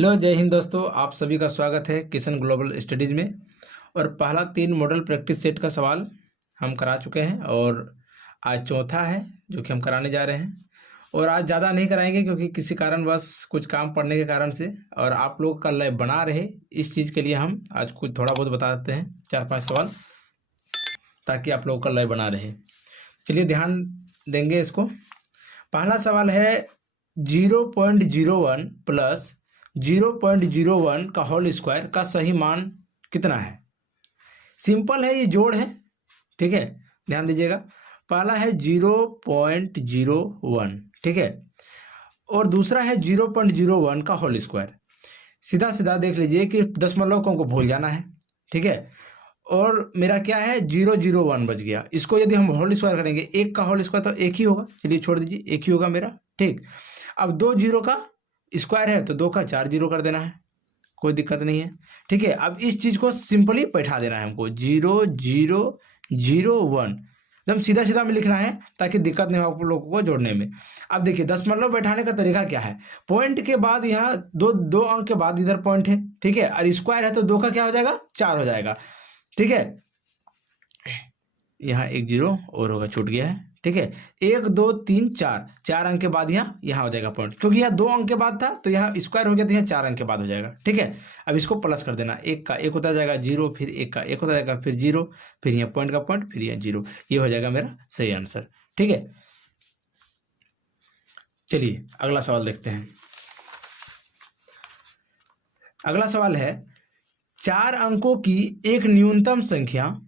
Hello, जय हिंद दोस्तों। आप सभी का स्वागत है किशन ग्लोबल स्टडीज़ में। और पहला 3 मॉडल प्रैक्टिस सेट का सवाल हम करा चुके हैं और आज चौथा है जो कि हम कराने जा रहे हैं। और आज ज़्यादा नहीं कराएंगे क्योंकि किसी कारणवश कुछ काम पड़ने के कारण से, और आप लोग का लय बना रहे इस चीज़ के लिए हम आज कुछ थोड़ा बहुत बता देते हैं, 4-5 सवाल, ताकि आप लोगों का लय बना रहे। चलिए ध्यान देंगे इसको। पहला सवाल है 0.01 प्लस 0.01 का होल स्क्वायर का सही मान कितना है। सिंपल है, ये जोड़ है, ठीक है। ध्यान दीजिएगा, पहला है 0.01, ठीक है, और दूसरा है 0.01 का होल स्क्वायर। सीधा सीधा देख लीजिए कि दशमलव को भूल जाना है, ठीक है। और मेरा क्या है 001 बच गया। इसको यदि हम होल स्क्वायर करेंगे, एक का होल स्क्वायर तो एक ही होगा, चलिए छोड़ दीजिए, एक ही होगा मेरा, ठीक। अब 2 जीरो का स्क्वायर है तो 2 का 4 जीरो कर देना है, कोई दिक्कत नहीं है, ठीक है। अब इस चीज को सिंपली बैठा देना है हमको, 0.001 एकदम सीधा सीधा में लिखना है ताकि दिक्कत नहीं हो आप लोगों को जोड़ने में। अब देखिए दशमलव बैठाने का तरीका क्या है, पॉइंट के बाद यहाँ दो अंक के बाद इधर पॉइंट है, ठीक है, और स्क्वायर है तो 2 का क्या हो जाएगा, 4 हो जाएगा, ठीक है। यहाँ एक जीरो और होगा, छूट गया है, ठीक है। 1 2 3 4, 4 अंक के बाद यहाँ हो जाएगा पॉइंट, क्योंकि यहाँ 2 अंक के बाद था तो यहाँ स्क्वायर हो गया तो यहाँ 4 अंक के बाद हो जाएगा, ठीक है। अब इसको प्लस कर देना, 1 का 1 होता जाएगा 0, फिर 1 का 1 होता जाएगा, फिर 0, फिर यहाँ पॉइंट का पॉइंट, फिर यहाँ 0। ये हो जाएगा मेरा सही आंसर, ठीक है। चलिए अगला सवाल देखते हैं। अगला सवाल है 4 अंकों की एक न्यूनतम संख्या,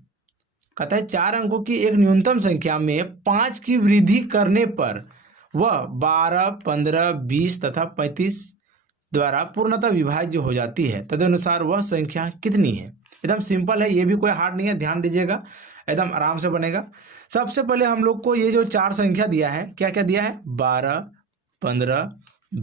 कहता है 4 अंकों की एक न्यूनतम संख्या में 5 की वृद्धि करने पर वह 12, 15, 20 तथा 35 द्वारा पूर्णतः विभाज्य हो जाती है, तदनुसार वह संख्या कितनी है। एकदम सिंपल है, ये भी कोई हार्ड नहीं है, ध्यान दीजिएगा, एकदम आराम से बनेगा। सबसे पहले हम लोग को ये जो 4 संख्या दिया है, क्या क्या दिया है, 12, 15,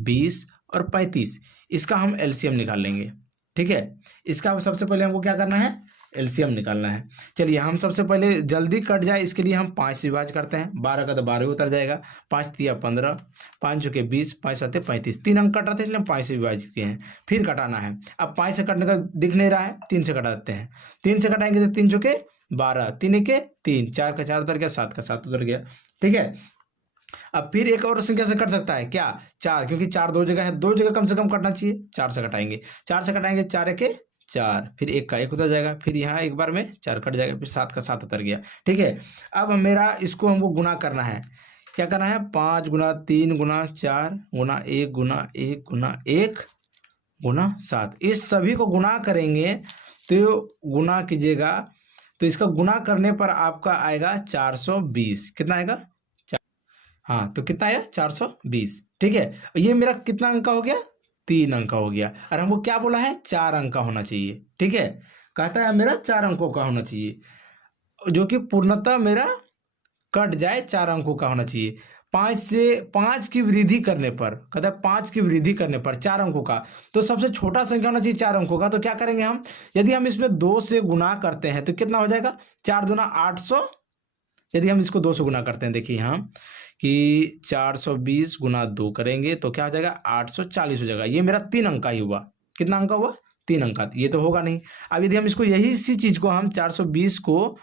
20 और 35, इसका हम एलसीएम निकाल लेंगे, ठीक है। इसका सबसे पहले हमको क्या करना है, एलसीएम निकालना है। चलिए हम सबसे पहले जल्दी कट जाए इसके लिए हम 5 से विभाज्य करते हैं, 12 का तो 12 उतर जाएगा, 5 तिया 15, 5 चौके 20, 5 सत्ते 35, 3 अंक कट रहे थे इसलिए हम 5 से विभाजित किए हैं। फिर कटाना है, अब 5 से कटने का दिख नहीं रहा है, 3 से कटा देते हैं, 3 से कटाएंगे तो 3 चौके 12, 3 के 3, 4 का 4 उतर गया, 7 का 7 उतर गया, ठीक है। अब फिर एक और संख्या से कट सकता है क्या, 4, क्योंकि 4 दो जगह है, 2 जगह कम से कम कटना चाहिए, 4 से कटाएंगे, 4 से कटाएंगे 4 के 4, फिर 1 का 1 उतर जाएगा, फिर यहाँ एक बार में 4 कट जाएगा, फिर 7 का 7 उतर गया, ठीक है। अब मेरा इसको हमको गुना करना है, क्या करना है, 5 गुना 3 गुना 4 गुना 1 गुना 1 गुना 1 गुना 7, इस सभी को गुना करेंगे तो गुना कीजिएगा तो इसका गुना करने पर आपका आएगा 420, कितना आएगा, हाँ तो कितना आया 420, ठीक है। ये मेरा कितना अंक का हो गया, 3 अंक का हो गया, और हमको क्या बोला है, 4 अंक का होना चाहिए, ठीक है। कहता है मेरा 4 अंकों का होना चाहिए, जो कि पूर्णतः मेरा कट जाए, 4 अंकों का होना चाहिए। 5 की वृद्धि करने पर, कहता है 5 की वृद्धि करने पर 4 अंकों का, तो सबसे छोटा संख्या होना चाहिए 4 अंकों का। तो क्या करेंगे हम, यदि हम इसमें 2 से गुना करते हैं तो कितना हो जाएगा, 4 दूना 800, यदि हम इसको 2 से गुना करते हैं, देखिए यहाँ कि 420 गुना 2 करेंगे तो क्या हो जाएगा, 840 हो जाएगा। ये मेरा 3 अंक का ही हुआ, कितना अंक का हुआ, 3 अंक का, ये तो होगा नहीं। अब यदि हम इसको यही इसी चीज को हम 420 को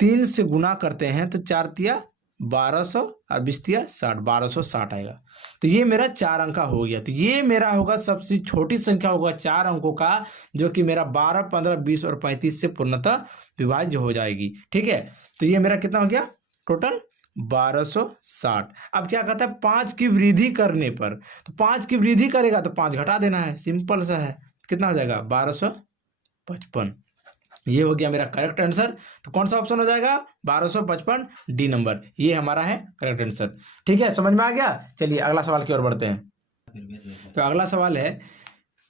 3 से गुना करते हैं तो 4 तिया 1200 और 20 तिया 60, 1260 आएगा। तो ये मेरा 4 अंक का हो गया। तो ये मेरा होगा सबसे छोटी संख्या होगा 4 अंकों का, जो कि मेरा 12, 15, 20 और 35 से पूर्णतः विभाज्य हो जाएगी, ठीक है। तो ये मेरा कितना हो गया, टोटल 1260। अब क्या कहता है, 5 की वृद्धि करने पर, तो 5 की वृद्धि करेगा तो 5 घटा देना है, सिंपल सा है, कितना हो जाएगा, 1255। ये हो गया मेरा करेक्ट आंसर। तो कौन सा ऑप्शन हो जाएगा, 1255, डी नंबर, ये हमारा है करेक्ट आंसर, ठीक है। समझ में आ गया। चलिए अगला सवाल की ओर बढ़ते हैं। तो अगला सवाल है,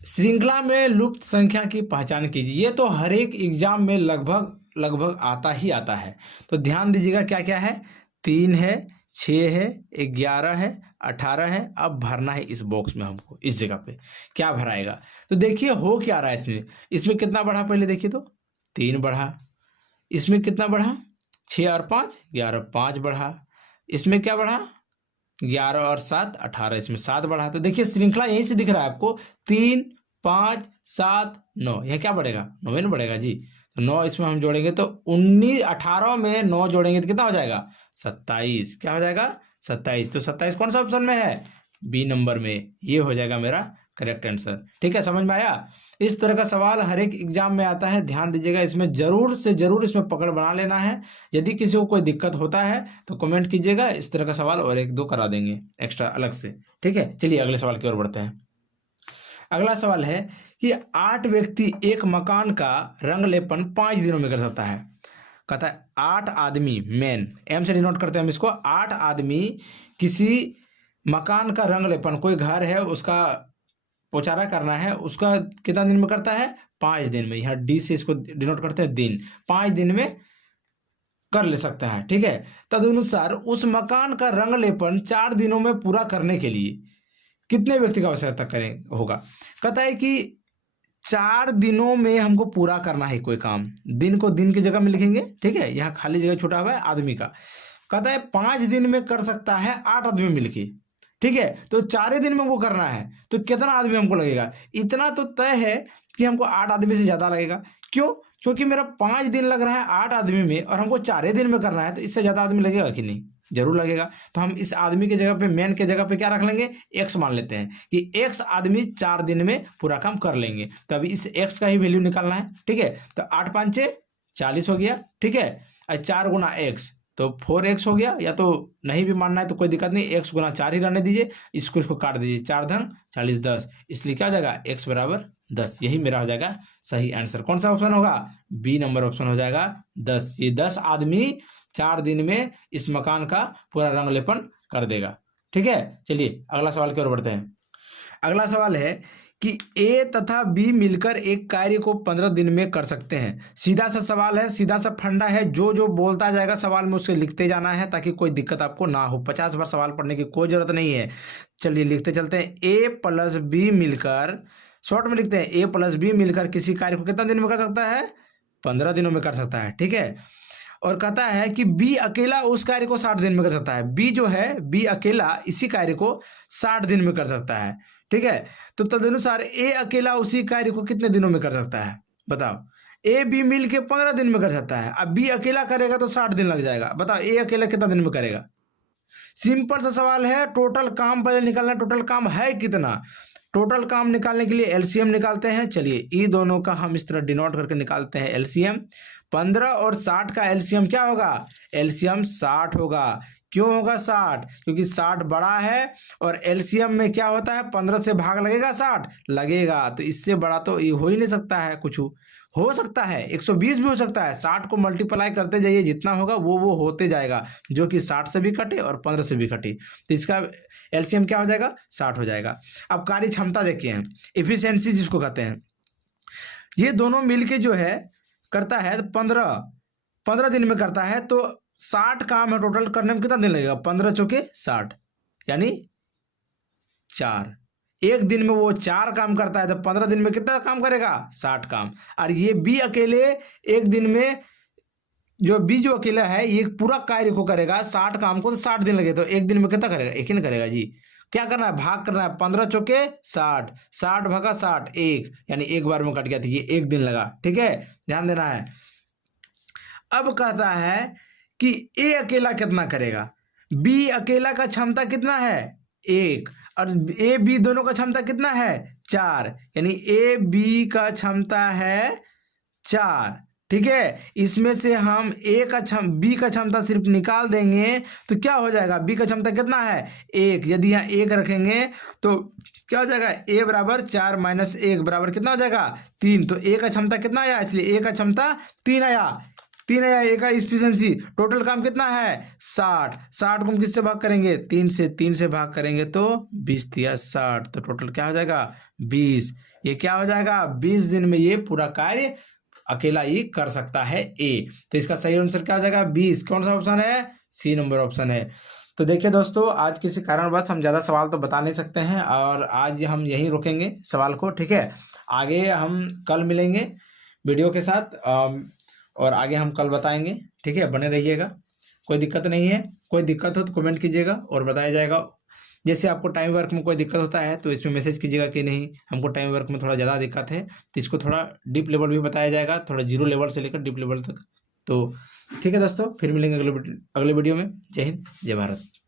श्रृंखला में लुप्त संख्या की पहचान कीजिए। ये तो हर एक एग्जाम में लगभग आता ही आता है, तो ध्यान दीजिएगा क्या क्या है, 3 है, 6 है, 11 है, 18 है। अब भरना है इस बॉक्स में, हमको इस जगह पे क्या भराएगा। तो देखिए हो क्या रहा है, इसमें कितना बढ़ा, पहले देखिए तो 3 बढ़ा, इसमें कितना बढ़ा, 6 और 5 11, 5 बढ़ा, इसमें क्या बढ़ा, 11 और 7 18, इसमें 7 बढ़ा तो देखिए श्रृंखला यहीं से दिख रहा है आपको, 3 5 7 9, यह क्या बढ़ेगा 9 में बढ़ेगा जी। तो 9 इसमें हम जोड़ेंगे तो 19 18 में 9 जोड़ेंगे तो कितना हो जाएगा 27, क्या हो जाएगा 27। तो 27 कौन सा ऑप्शन में है, बी नंबर में, ये हो जाएगा मेरा करेक्ट आंसर। ठीक है, समझ में आया। इस तरह का सवाल हर एक एग्जाम में आता है, ध्यान दीजिएगा, इसमें जरूर से जरूर इसमें पकड़ बना लेना है। यदि किसी को कोई दिक्कत होता है तो कमेंट कीजिएगा, इस तरह का सवाल और एक दो करा देंगे एक्स्ट्रा अलग से। ठीक है, चलिए अगले सवाल की ओर बढ़ते हैं। अगला सवाल है कि 8 व्यक्ति एक मकान का रंग लेपन 5 दिनों में कर सकता है। कहता है 8 आदमी, मेन एम से डिनोट करते हैं हम इसको, 8 आदमी किसी मकान का रंग लेपन, कोई घर है उसका पोचारा करना है, उसका कितना दिन में करता है 5 दिन में। यहाँ डी से इसको डिनोट करते हैं दिन, 5 दिन में कर ले सकता है। ठीक है, तदनुसार उस मकान का रंग लेपन 4 दिनों में पूरा करने के लिए कितने व्यक्ति का आवश्यकता करें होगा। कहता है कि 4 दिनों में हमको पूरा करना है कोई काम, दिन को दिन की जगह में लिखेंगे। ठीक है, यहाँ खाली जगह छूटा हुआ है आदमी का। कहता है 5 दिन में कर सकता है 8 आदमी मिलके। ठीक है, तो 4 दिन में वो करना है तो कितना आदमी हमको लगेगा, इतना तो तय है कि हमको 8 आदमी से ज्यादा लगेगा। क्यों, क्योंकि मेरा 5 दिन लग रहा है 8 आदमी में और हमको 4 दिन में करना है, तो इससे ज्यादा आदमी लगेगा कि नहीं, जरूर लगेगा। तो हम इस आदमी की जगह पे, मेन के जगह पे क्या रख लेंगे, एक्स मान लेते हैं कि एक्स आदमी 4 दिन में पूरा काम कर लेंगे। तो अभी इस एक्स का ही वैल्यू निकालना है। ठीक है, तो 8 5 6 40 हो गया। ठीक है, और 4 गुना एक्स तो 4x हो गया, या तो नहीं भी मानना है तो कोई दिक्कत नहीं, x गुना 4 ही रहने दीजिए, इसको काट दीजिए, 4 धन 40 10, इसलिए क्या हो जाएगा x बराबर 10। यही मेरा हो जाएगा सही आंसर। कौन सा ऑप्शन होगा, बी नंबर ऑप्शन हो जाएगा 10। ये 10 आदमी 4 दिन में इस मकान का पूरा रंग लेपन कर देगा। ठीक है, चलिए अगला सवाल की ओर बढ़ते हैं। अगला सवाल है कि ए तथा बी मिलकर एक कार्य को 15 दिन में कर सकते हैं। सीधा सा सवाल है, सीधा सा फंडा है, जो जो बोलता जाएगा सवाल में उससे लिखते जाना है ताकि कोई दिक्कत आपको ना हो। 50 बार सवाल पढ़ने की कोई जरूरत नहीं है। चलिए लिखते चलते हैं। ए प्लस बी मिलकर, शॉर्ट में लिखते हैं, ए प्लस बी मिलकर किसी कार्य को कितना दिन में कर सकता है, 15 दिनों में कर सकता है। ठीक है, और कहता है कि बी अकेला उस कार्य को 60 दिन में कर सकता है। बी जो है, बी अकेला इसी कार्य को 60 दिन में कर सकता है। ठीक है, तो तदनुसार ए अकेला उसी कार्य को कितने दिनों में कर सकता है, बताओ। ए बी मिल के 15 दिन में कर सकता है, अब बी अकेला करेगा तो 60 दिन लग जाएगा। बताओ ए अकेला कितना दिन में करेगा। सिंपल सा सवाल है, टोटल काम पहले निकालना, टोटल काम है कितना। टोटल काम निकालने के लिए एलसीएम निकालते हैं। चलिए ई दोनों का हम इस तरह डिनोट करके निकालते हैं एलसीएम। 15 और 60 का एलसीएम क्या होगा, एलसीएम 60 होगा। क्यों होगा 60, क्योंकि 60 बड़ा है और एलसीएम में क्या होता है, 15 से भाग लगेगा 60 लगेगा, तो इससे बड़ा तो ये हो ही नहीं सकता है। कुछ हो सकता है 120 भी हो सकता है। 60 को मल्टीप्लाई करते जाइए, जितना होगा वो होते जाएगा, जो कि 60 से भी कटे और 15 से भी कटे, तो इसका एलसीएम क्या हो जाएगा 60 हो जाएगा। अब कार्य क्षमता देखिए हैं, इफिशियंसी जिसको कहते हैं, ये दोनों मिलके जो है करता है 15 दिन में करता है, तो 60 काम है टोटल करने में कितना दिन लगेगा, 15 चौके 60 यानी 4। एक दिन में वो 4 काम करता है, तो 15 दिन में कितना काम करेगा 60 काम। और ये बी अकेले एक दिन में, जो बी जो अकेला है ये पूरा कार्य को करेगा 60 काम को, तो 60 दिन लगे, तो एक दिन में कितना करेगा, एक ही नहीं करेगा जी। क्या करना है, भाग करना है, 15 चौके 60, 60 भागा 60 1, यानी एक बार में कट गया, तो ये एक दिन लगा। ठीक है, ध्यान देना है। अब कहता है कि ए अकेला कितना करेगा, बी अकेला का क्षमता कितना है 1, और ए बी दोनों का क्षमता कितना है 4, यानी ए बी का क्षमता है 4। ठीक है, इसमें से हम ए का बी का क्षमता सिर्फ निकाल देंगे तो क्या हो जाएगा, बी का क्षमता कितना है 1, यदि यहाँ 1 रखेंगे तो क्या हो जाएगा, ए बराबर 4 माइनस 1 बराबर कितना हो जाएगा 3, तो ए का क्षमता कितना आया, इसलिए ए का क्षमता 3 आया। 3 आया, ए का इफिशियंसी, टोटल काम कितना है 60। 60 को हम किससे भाग करेंगे, 3 से भाग करेंगे तो 20 दिया 60, तो टोटल क्या हो जाएगा 20। ये क्या हो जाएगा 20 दिन में ये पूरा कार्य अकेला ही कर सकता है ए। तो इसका सही आंसर क्या हो जाएगा 20। कौन सा ऑप्शन है, सी नंबर ऑप्शन है। तो देखिए दोस्तों, आज किसी कारणवश हम ज़्यादा सवाल तो बता नहीं सकते हैं और आज हम यहीं रोकेंगे सवाल को। ठीक है, आगे हम कल मिलेंगे वीडियो के साथ और आगे हम कल बताएंगे। ठीक है, बने रहिएगा। कोई दिक्कत नहीं है। कोई दिक्कत हो तो कमेंट कीजिएगा और बताया जाएगा। जैसे आपको टाइम वर्क में कोई दिक्कत होता है तो इसमें मैसेज कीजिएगा कि नहीं हमको टाइम वर्क में थोड़ा ज़्यादा दिक्कत है, तो इसको थोड़ा डीप लेवल भी बताया जाएगा, थोड़ा जीरो लेवल से लेकर डीप लेवल तक। तो ठीक है दोस्तों, फिर मिलेंगे अगले वीडियो में। जय हिंद, जय भारत।